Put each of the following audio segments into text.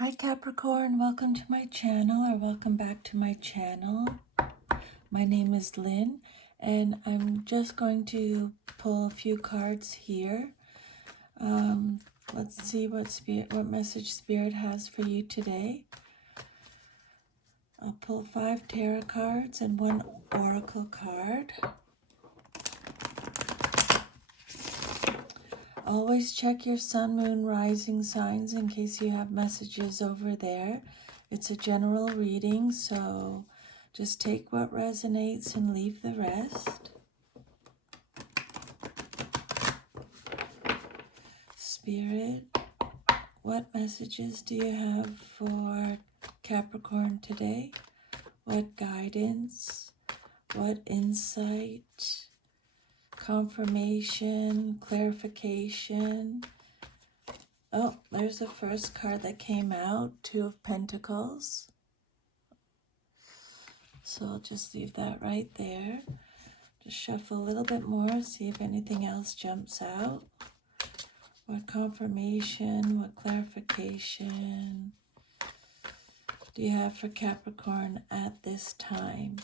Hi Capricorn, welcome to my channel or welcome back to my channel. My name is Lynn and I'm just going to pull a few cards here. Let's see what message Spirit has for you today. I'll pull 5 tarot cards and 1 oracle card. Always check your sun, moon, rising signs in case you have messages over there. It's a general reading, so just take what resonates and leave the rest. Spirit, what messages do you have for Capricorn today? What guidance? What insight? Confirmation? Clarification? Oh, there's the first card that came out, 2 of Pentacles. So I'll just leave that right there. Just shuffle a little bit more, see if anything else jumps out. What confirmation, what clarification do you have for Capricorn at this time?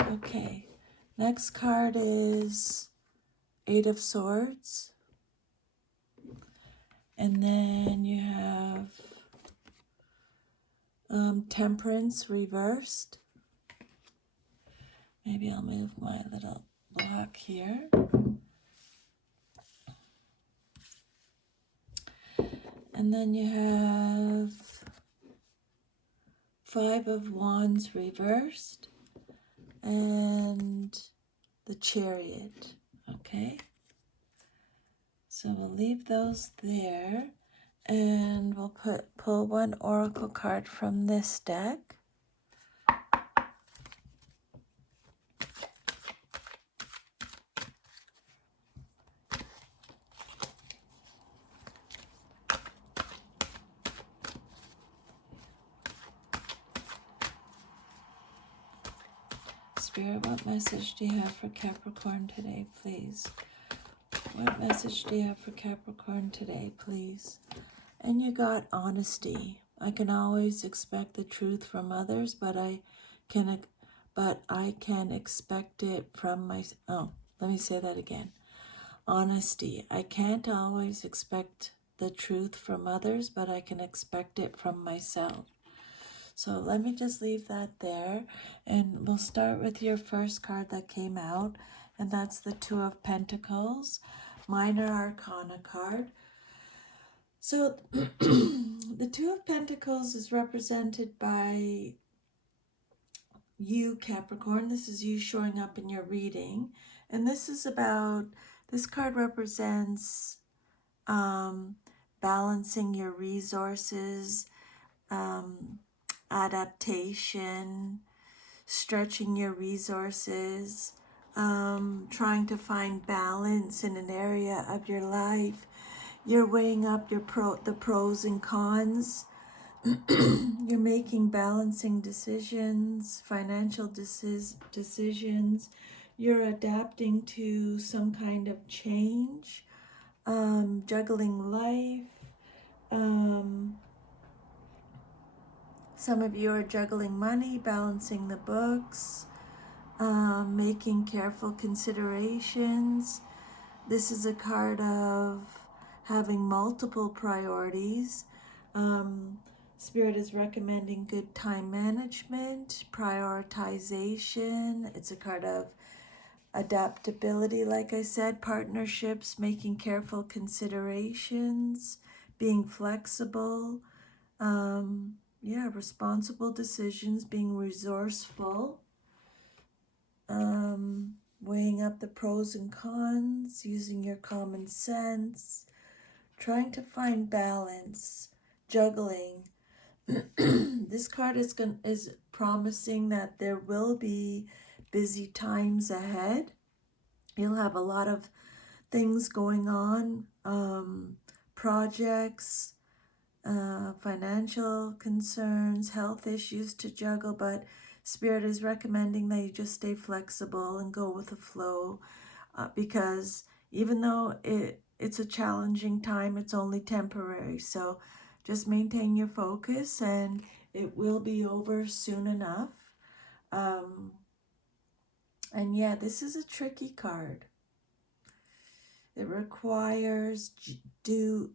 Okay, next card is 8 of Swords. And then you have Temperance reversed. Maybe I'll move my little block here. And then you have 5 of Wands reversed and the Chariot. Okay, so we'll leave those there and we'll pull 1 oracle card from this deck. Spirit, what message do you have for Capricorn today, please? What message do you have for Capricorn today, please? And you got honesty. I can always expect the truth from others, but I can expect it from my... Oh, let me say that again. Honesty. I can't always expect the truth from others, but I can expect it from myself. So let me just leave that there, and we'll start with your first card that came out, and that's the 2 of Pentacles, Minor Arcana card. So the 2 of Pentacles is represented by you, Capricorn. This is you showing up in your reading, and this card represents balancing your resources, adaptation, stretching your resources, trying to find balance in an area of your life. You're weighing up the pros and cons. You're making balancing decisions, financial decisions. You're adapting to some kind of change, juggling life. Some of you are juggling money, balancing the books, making careful considerations. This is a card of having multiple priorities. Spirit is recommending good time management, prioritization. It's a card of adaptability, like I said, partnerships, making careful considerations, being flexible. Responsible decisions, being resourceful, weighing up the pros and cons, using your common sense, trying to find balance, juggling. This card is promising that there will be busy times ahead. You'll have a lot of things going on, projects, financial concerns, health issues to juggle, but Spirit is recommending that you just stay flexible and go with the flow, because even though it's a challenging time, it's only temporary. So just maintain your focus and it will be over soon enough. And yeah, this is a tricky card. It requires due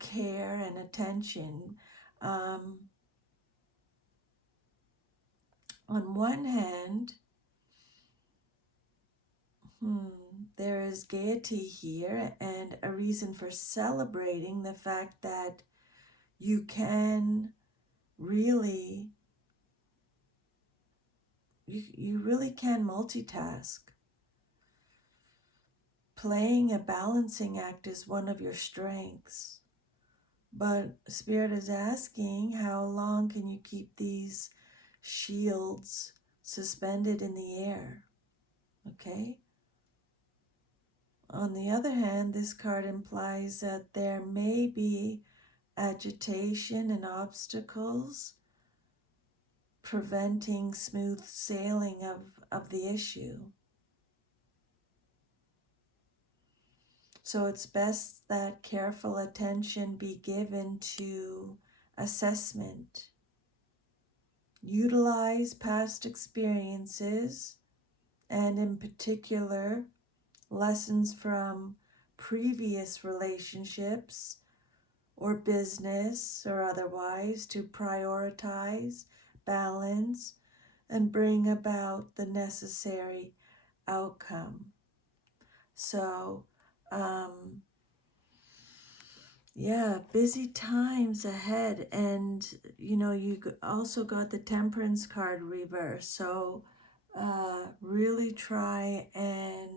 care and attention. On one hand, there is gaiety here and a reason for celebrating the fact that you can really, you really can multitask. Playing a balancing act is one of your strengths. But Spirit is asking, how long can you keep these shields suspended in the air? Okay? On the other hand, this card implies that there may be agitation and obstacles preventing smooth sailing of the issue. So it's best that careful attention be given to assessment. Utilize past experiences and in particular lessons from previous relationships or business or otherwise to prioritize, balance, and bring about the necessary outcome. So, busy times ahead. And, you also got the Temperance card reverse. So, really try and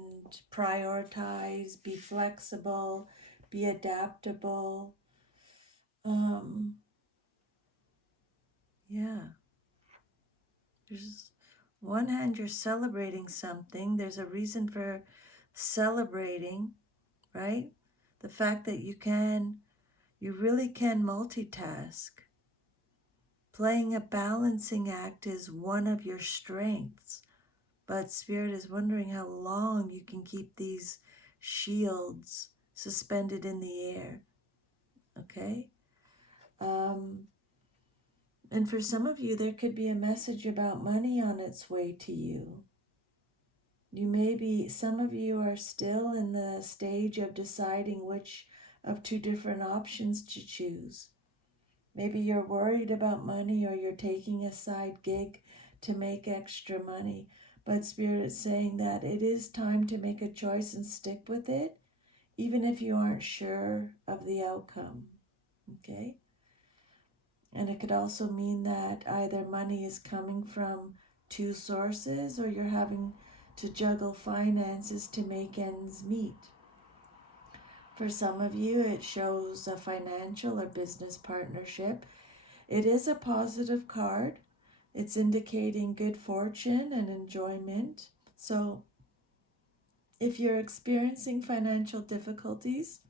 prioritize, be flexible, be adaptable. There's one hand you're celebrating something. There's a reason for celebrating, right? The fact that you really can multitask. Playing a balancing act is one of your strengths, but Spirit is wondering how long you can keep these shields suspended in the air, okay? And for some of you, there could be a message about money on its way to you. Some of you are still in the stage of deciding which of two different options to choose. Maybe you're worried about money or you're taking a side gig to make extra money. But Spirit is saying that it is time to make a choice and stick with it, even if you aren't sure of the outcome. Okay? And it could also mean that either money is coming from two sources or you're having to juggle finances to make ends meet. For some of you, it shows a financial or business partnership. It is a positive card. It's indicating good fortune and enjoyment. So if you're experiencing financial difficulties,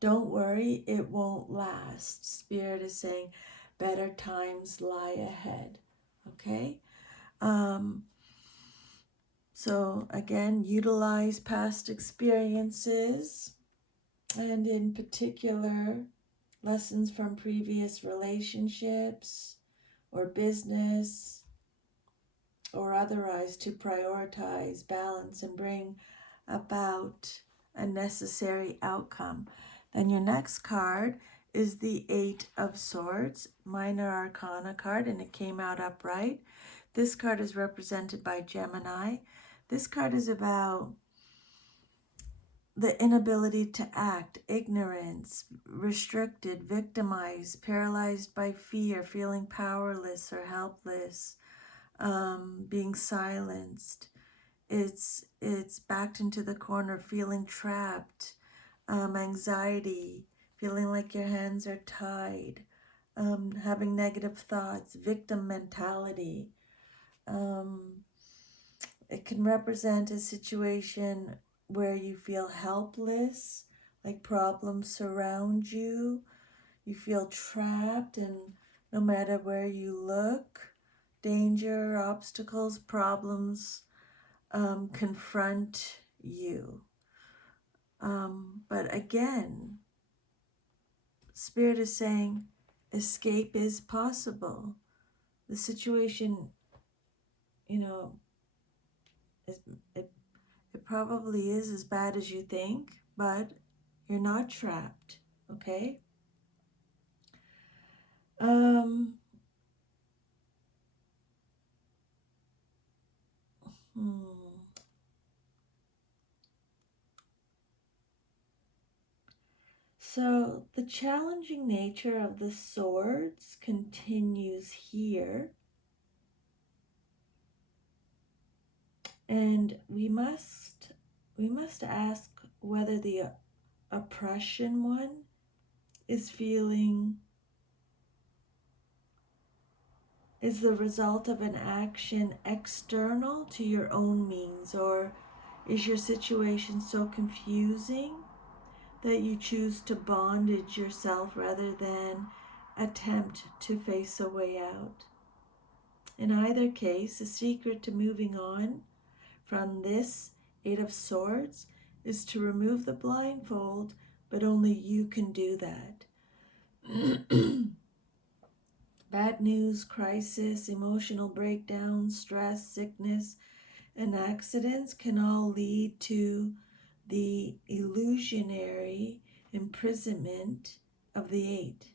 don't worry, it won't last. Spirit is saying better times lie ahead. Okay? So again, utilize past experiences and in particular lessons from previous relationships or business or otherwise to prioritize, balance, and bring about a necessary outcome. Then your next card is the Eight of Swords, Minor Arcana card, and it came out upright. This card is represented by Gemini. This card is about the inability to act, ignorance, restricted, victimized, paralyzed by fear, feeling powerless or helpless, being silenced. It's backed into the corner, feeling trapped, anxiety, feeling like your hands are tied, having negative thoughts, victim mentality. It can represent a situation where you feel helpless, like problems surround you. You feel trapped, and no matter where you look, danger, obstacles, problems confront you. But again, Spirit is saying escape is possible. The situation, you know, is, it, it probably is as bad as you think, but you're not trapped, okay? Um, hmm. So the challenging nature of the swords continues here, and we must ask whether the oppression one is the result of an action external to your own means, or is your situation so confusing that you choose to bondage yourself rather than attempt to face a way out? In either case, the secret to moving on from this Eight of Swords is to remove the blindfold, but only you can do that. Bad news, crisis, emotional breakdown, stress, sickness, and accidents can all lead to the illusionary imprisonment of the eight.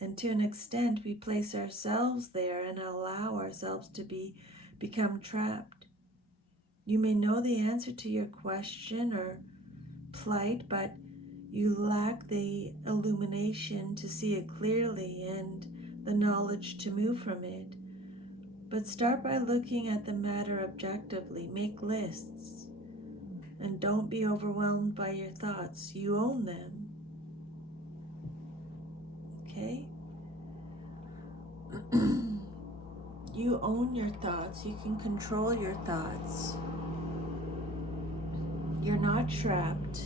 And to an extent, we place ourselves there and allow ourselves to become trapped. You may know the answer to your question or plight, but you lack the illumination to see it clearly and the knowledge to move from it. But start by looking at the matter objectively. Make lists. And don't be overwhelmed by your thoughts. You own them. Okay? You own your thoughts. You can control your thoughts. You're not trapped.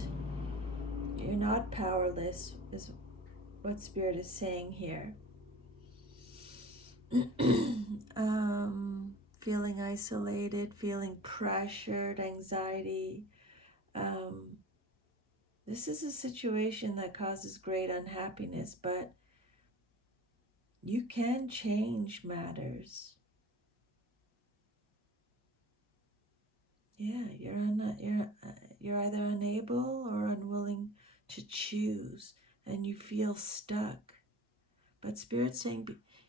You're not powerless, is what Spirit is saying here. Feeling isolated, feeling pressured, anxiety. This is a situation that causes great unhappiness, but you can change matters. Yeah, you're either unable or unwilling to choose, and you feel stuck. But Spirit's saying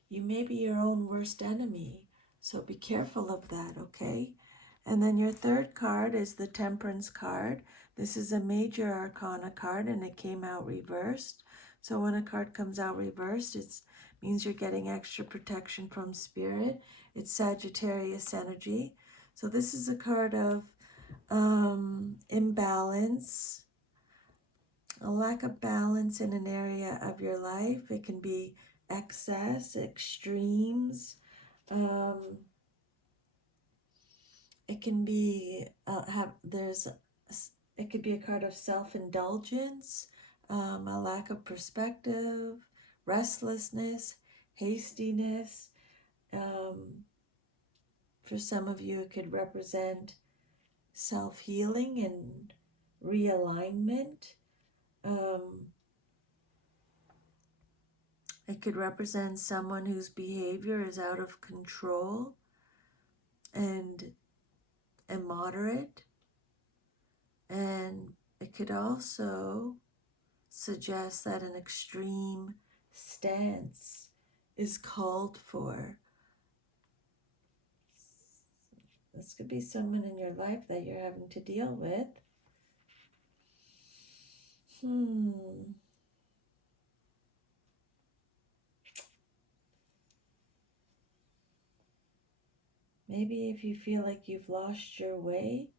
you may be your own worst enemy, so be careful of that, okay? And then your third card is the Temperance card. This is a major arcana card, and it came out reversed. So when a card comes out reversed, it means you're getting extra protection from Spirit. It's Sagittarius energy. So this is a card of imbalance, a lack of balance in an area of your life. It can be excess, extremes. It can be it could be a card of self-indulgence, a lack of perspective, restlessness, hastiness. For some of you, it could represent self-healing and realignment. It could represent someone whose behavior is out of control and immoderate. And it could also suggest that an extreme stance is called for. This could be someone in your life that you're having to deal with. Maybe if you feel like you've lost your way,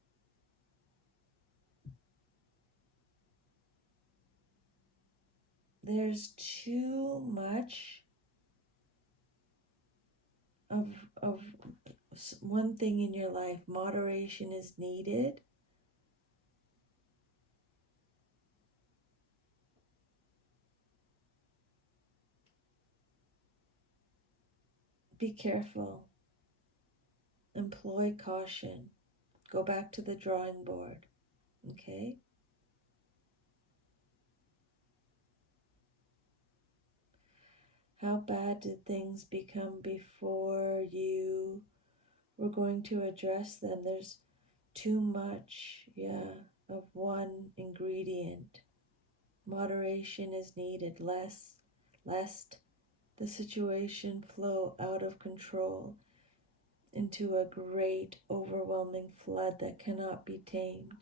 there's too much of one thing in your life. Moderation is needed. Be careful. Employ caution. Go back to the drawing board. Okay? How bad did things become before you were going to address them? There's too much, of one ingredient. Moderation is needed, lest the situation flow out of control into a great, overwhelming flood that cannot be tamed.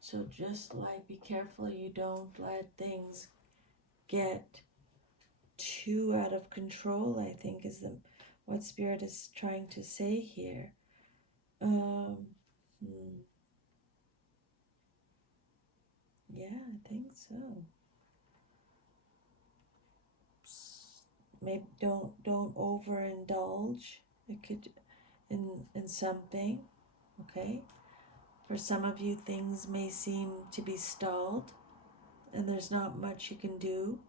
So just be careful you don't let things get too out of control, I think is what Spirit is trying to say here. Yeah, I think so. Maybe don't overindulge. It could in something, okay? For some of you, things may seem to be stalled, and there's not much you can do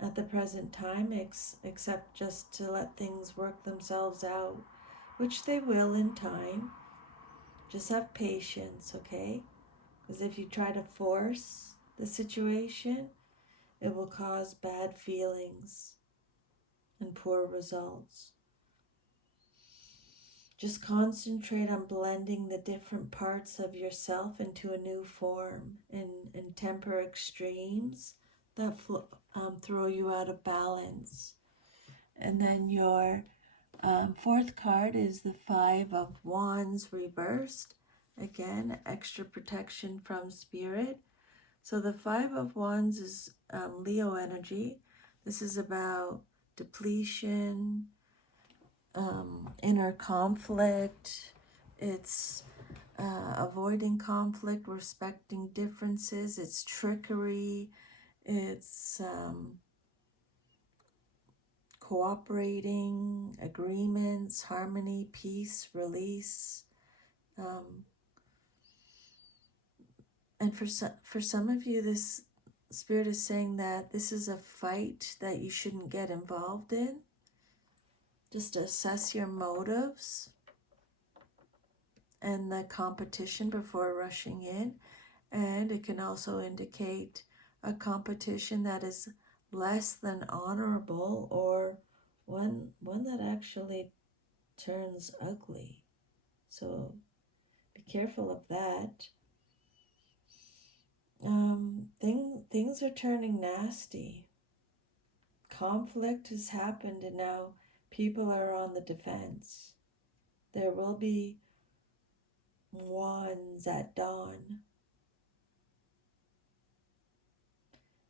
at the present time except just to let things work themselves out, which they will in time. Just have patience, okay? Because if you try to force the situation, it will cause bad feelings and poor results. Just concentrate on blending the different parts of yourself into a new form and temper extremes that throw you out of balance. And then your fourth card is the Five of Wands reversed. Again, extra protection from Spirit. So the Five of Wands is Leo energy. This is about depletion, inner conflict. It's avoiding conflict, respecting differences. It's trickery. It's cooperating, agreements, harmony, peace, release. And for some of you, this Spirit is saying that this is a fight that you shouldn't get involved in. Just assess your motives and the competition before rushing in. And it can also indicate a competition that is less than honorable, or one that actually turns ugly. So be careful of that. Things are turning nasty. Conflict has happened and now people are on the defense. There will be wands at dawn.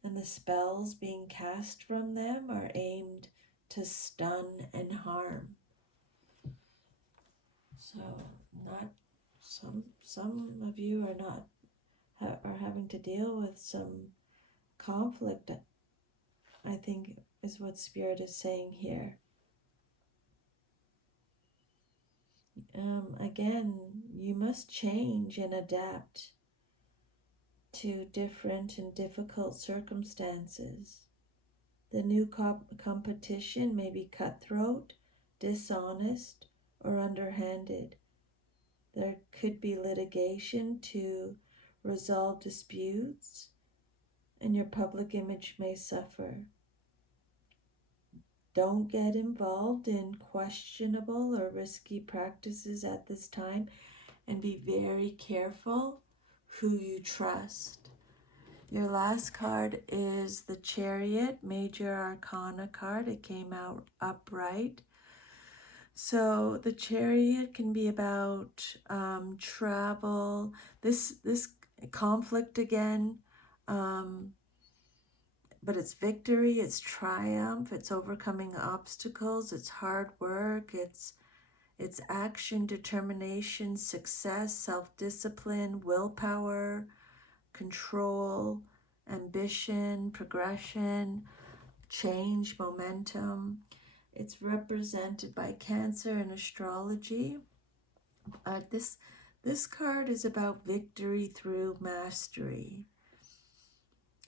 And the spells being cast from them are aimed to stun and harm. So not some of you are not are having to deal with some conflict, I think is what Spirit is saying here. Again, you must change and adapt to different and difficult circumstances. The new competition may be cutthroat, dishonest, or underhanded. There could be litigation to resolve disputes, and your public image may suffer. Don't get involved in questionable or risky practices at this time, and be very careful who you trust. Your last card is the Chariot, Major Arcana card. It came out upright. So the Chariot can be about travel. This conflict again, but it's victory, it's triumph, it's overcoming obstacles, it's hard work, it's action, determination, success, self-discipline, willpower, control, ambition, progression, change, momentum. It's represented by Cancer in astrology. This card is about victory through mastery.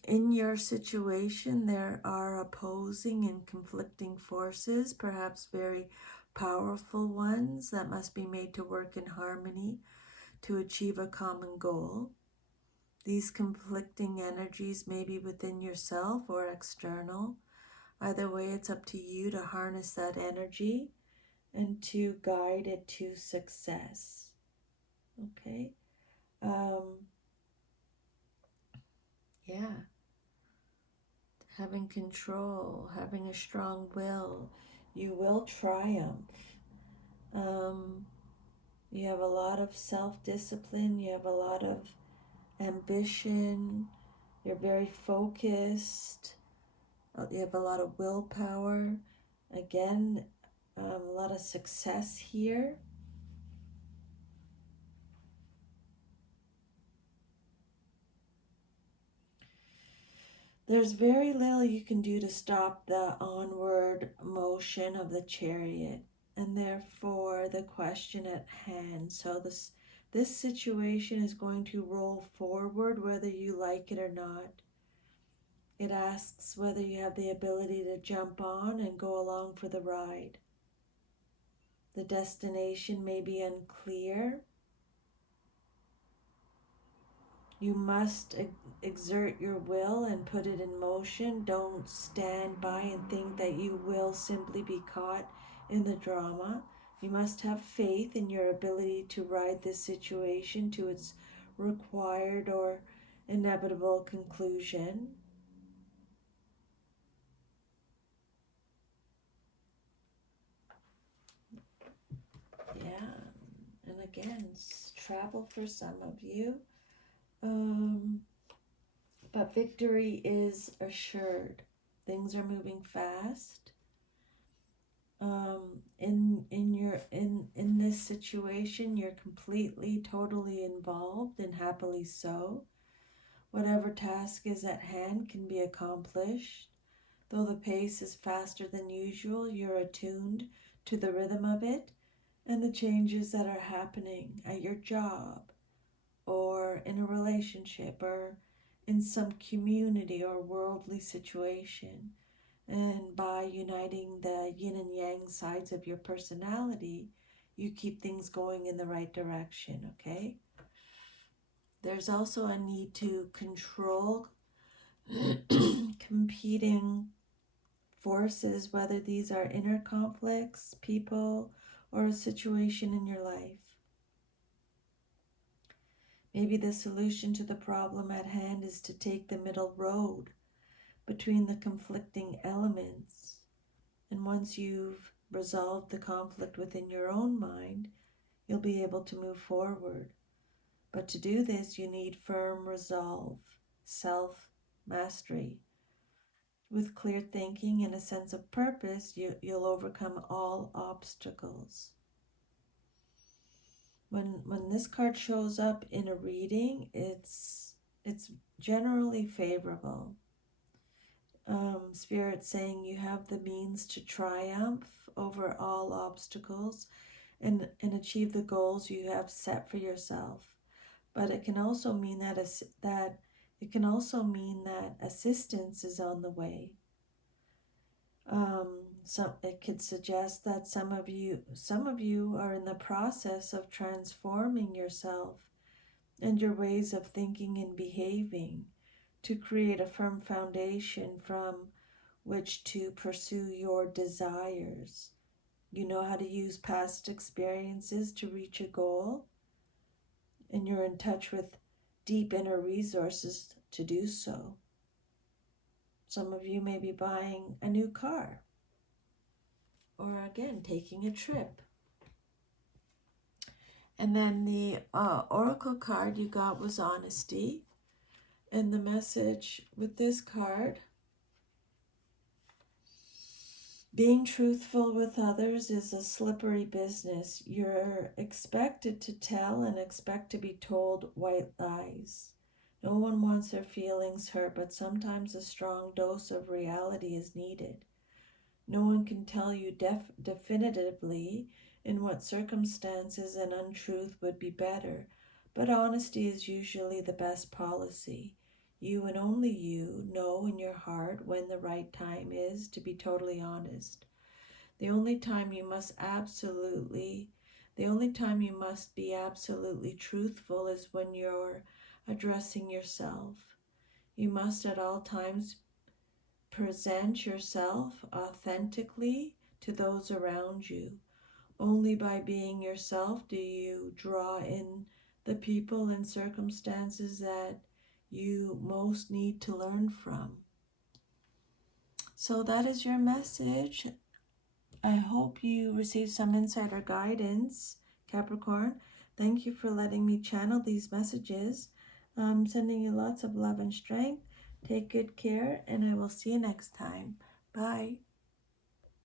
In your situation, there are opposing and conflicting forces, perhaps very powerful ones that must be made to work in harmony to achieve a common goal. These conflicting energies may be within yourself or external. Either way, it's up to you to harness that energy and to guide it to success. Okay? Yeah. Having control, having a strong will. You will triumph. You have a lot of self-discipline. You have a lot of ambition. You're very focused. You have a lot of willpower. Again, a lot of success here. There's very little you can do to stop the onward motion of the chariot, and therefore the question at hand. So this situation is going to roll forward whether you like it or not. It asks whether you have the ability to jump on and go along for the ride. The destination may be unclear. You must exert your will and put it in motion. Don't stand by and think that you will simply be caught in the drama. You must have faith in your ability to ride this situation to its required or inevitable conclusion. Yeah, and again, travel for some of you. But victory is assured. Things are moving fast. In this situation, you're completely, totally involved, and happily so. Whatever task is at hand can be accomplished. Though the pace is faster than usual, you're attuned to the rhythm of it and the changes that are happening at your job, or in a relationship, or in some community or worldly situation. And by uniting the yin and yang sides of your personality, you keep things going in the right direction, okay? There's also a need to control competing forces, whether these are inner conflicts, people, or a situation in your life. Maybe the solution to the problem at hand is to take the middle road between the conflicting elements. And once you've resolved the conflict within your own mind, you'll be able to move forward. But to do this, you need firm resolve, self-mastery. With clear thinking and a sense of purpose, you'll overcome all obstacles. When this card shows up in a reading, it's generally favorable. Spirit saying you have the means to triumph over all obstacles and achieve the goals you have set for yourself. But it can also mean that assistance is on the way. So it could suggest that some of you are in the process of transforming yourself and your ways of thinking and behaving to create a firm foundation from which to pursue your desires. You know how to use past experiences to reach a goal, and you're in touch with deep inner resources to do so. Some of you may be buying a new car, or again, taking a trip. And then the oracle card you got was honesty. And the message with this card: being truthful with others is a slippery business. You're expected to tell and expect to be told white lies. No one wants their feelings hurt, but sometimes a strong dose of reality is needed. No one can tell you definitively in what circumstances an untruth would be better, but honesty is usually the best policy. You and only you know in your heart when the right time is to be totally honest. The only time you must be absolutely truthful is when you're addressing yourself. You must at all times present yourself authentically to those around you. Only by being yourself do you draw in the people and circumstances that you most need to learn from. So that is your message. I hope you receive some insight or guidance, Capricorn. Thank you for letting me channel these messages. I'm sending you lots of love and strength. Take good care, and I will see you next time. Bye.